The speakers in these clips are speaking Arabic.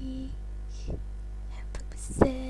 بحبك بالذات.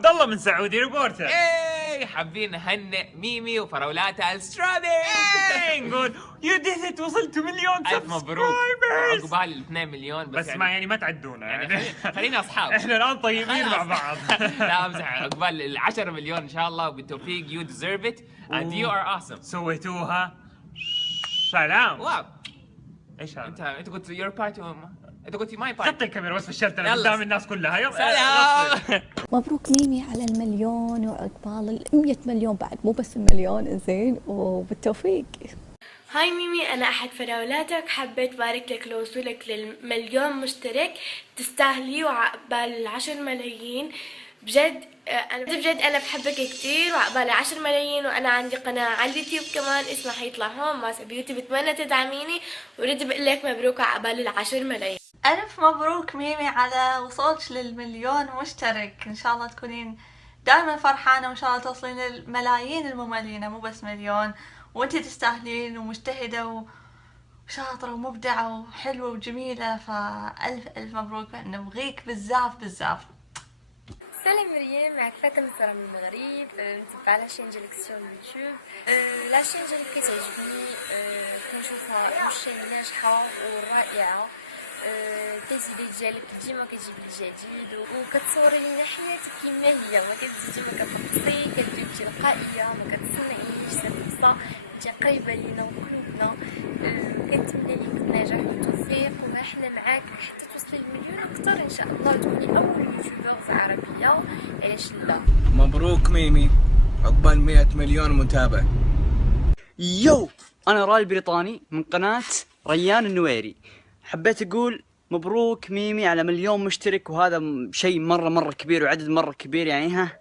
عبد الله من سعودي ريبورتر. ايه حابين نهنئ ميمي وفراولاتها الستروبري. نقول يو ديد ات، وصلتوا مليون الف مبروك، سبسكرايبرز. عقبال ال 2 مليون. بس يعني ما يعني ما تعدونا يعني خلينا اصحاب. احنا الان طيبين مع بعض. لا امزح، عقبال ال 10 مليون ان شاء الله وبالتوفيق. يو ديزيرف ات اند يو ار اوسم. سويتوها. سلام. واو، ايش هذا؟ انت قلت يور بارت، انت قلت ماي غطي بارت. الكاميرا بس، فشلت انا يلا. قدام الناس كلها. يلا سلام. مبروك ميمي على المليون، وعقبال 100 مليون بعد، مو بس المليون. زين وبالتوفيق. هاي ميمي، أنا أحد فراولاتك، حبيت بارك لك لوصولك للمليون مشترك، تستاهلي، وعقبال 10 ملايين. بجد أنا بحبك كتير، وعقبال 10 ملايين. وأنا عندي قناة على اليوتيوب كمان اسمها حيطلع هون ماس بيوتي، بتمنى تدعميني، ورد بقول لك مبروك عقبال 10 ملايين. ألف مبروك ميمي على وصولك للمليون مشترك. إن شاء الله تكونين دائما فرحانة، وإن شاء الله توصلين للملايين المملينة، مو بس مليون. وانتي تستاهلين، ومجتهدة وشاطرة ومبدعة وحلوة وجميلة. فألف ألف مبروك، نبغيك بزاف بزاف. سلام مريم، معك فاطمة سارة من المغرب، متبعة لاشين ديال اكسيون يوتيوب. لاشين ديالك كتعجبني، كنشوفها مشي ناجحة ورائعة. التسجيلات ديالك ديما كتجيب لي جديد، وكتصوري لنا حياتك كما هي، ما كتزيدي ما كتنقصي، كتجيب تلقائية، ما كتصنعيش سلسة، انت قريبة لينا وقلوبنا. كنتمنى لك النجاح والتوفيق، وحنا معاك حتى توصلي للمليون اكثر ان شاء الله، تكوني اول يوتيوبرز عربية. علاش لا؟ مبروك ميمي، عقبال 100 مليون متابع. يو، أنا راي البريطاني من قناة ريان النويري. حبيت أقول مبروك ميمي على مليون مشترك، وهذا شيء مرة كبير وعدد مرة كبير. يعني ها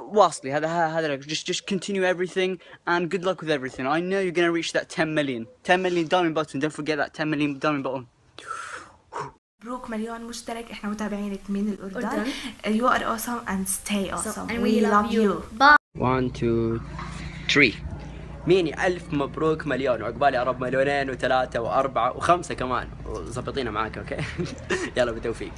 واصلي، هذا just continue everything and good luck with everything. I know you're gonna reach that 10 million diamond button. Don't forget that 10 million diamond button. مبروك مليون مشترك. احنا متابعينك من الأردن. You are awesome and stay awesome. And we love you. Bye. 1 2 3. ميني ألف مبروك مليون، وعقبالي يا رب مليونين وثلاثة وأربعة وخمسة كمان، وظبطينا معاك. أوكي. يلا بالتوفيق.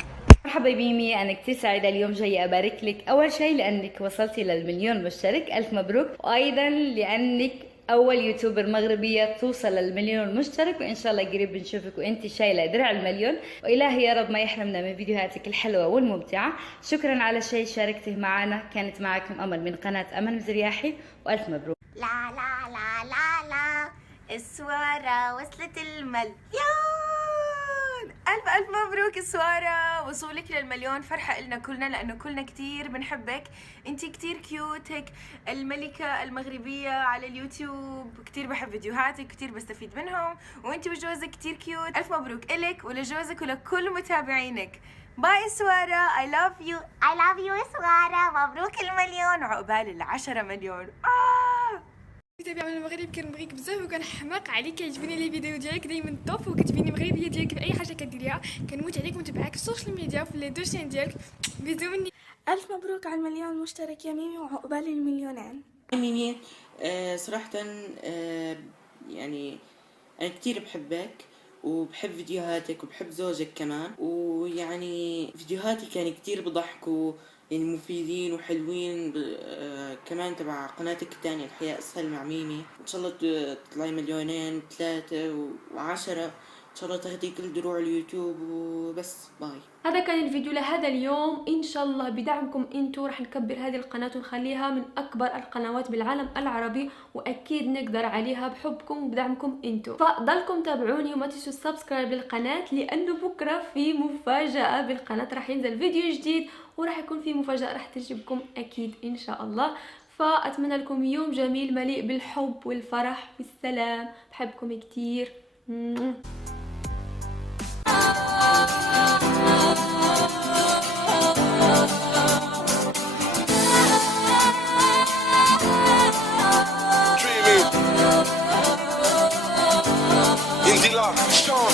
مرحبا بميمي، أنا كتير سعيدة اليوم جاية أبارك لك. أول شيء لأنك وصلتي للمليون مشترك، ألف مبروك. وأيضا لأنك أول يوتيوبر مغربية توصل للمليون مشترك، وإن شاء الله قريب بنشوفك وأنت شايلة درع المليون. وإلهي يا رب ما يحرمنا من فيديوهاتك الحلوة والممتعة. شكرا على شيء شاركته معنا. كانت معكم أمل من قناة أمل مزرياحي، وألف مبروك. لا لا لا لا لا، السوارة وصلت المليون. ألف ألف مبروك السوارة، وصولك للمليون فرحة إلنا كلنا، لأنه كلنا كتير بنحبك. انتي كتير كيوت، هيك الملكة المغربية على اليوتيوب. كتير بحب فيديوهاتك، كتير بستفيد منهم، وانتي وجوزك كتير كيوت. ألف مبروك إلك ولجوزك ولكل متابعينك. باي سوارة، I love you. I love you سوارة. مبروك المليون، عقبال 10 مليون. تابع من المغرب كنبغيك بزاف وكنحماق عليك، كيعجبني لي فيديو ديالك دايما طوف وكتبيني مغربيه ديالك باي حاجه كديريها. كنموت عليك ونتبعك في السوشيال ميديا في لي دو شين ديالك. بيزو مني. الف مبروك على المليون مشترك يا ميمي وعقبال المليون عام. ميمي صراحة يعني أنا كتير بحبك وبحب فيديوهاتك وبحب زوجك كمان، ويعني فيديوهاتك يعني كتير بضحكوا يعني مفيدين وحلوين. كمان تبع قناتك الثانية الحياة أسهل مع ميمي، إن شاء الله تطلعي 2 3 و10 إن شاء الله تاخدي كل دروع اليوتيوب وبس. باي. هذا كان الفيديو لهذا اليوم. ان شاء الله بدعمكم انتو راح نكبر هذه القناة ونخليها من اكبر القنوات بالعالم العربي، واكيد نقدر عليها بحبكم وبدعمكم انتو. فضلكم تابعوني وما تنسوا السبسكرايب للقناة، لانه بكره في مفاجأة بالقناة، راح ينزل فيديو جديد وراح يكون في مفاجأة راح تعجبكم اكيد ان شاء الله. فاتمنى لكم يوم جميل مليء بالحب والفرح والسلام. بحبكم كتير. Dreaming. Indie Lock, Sean.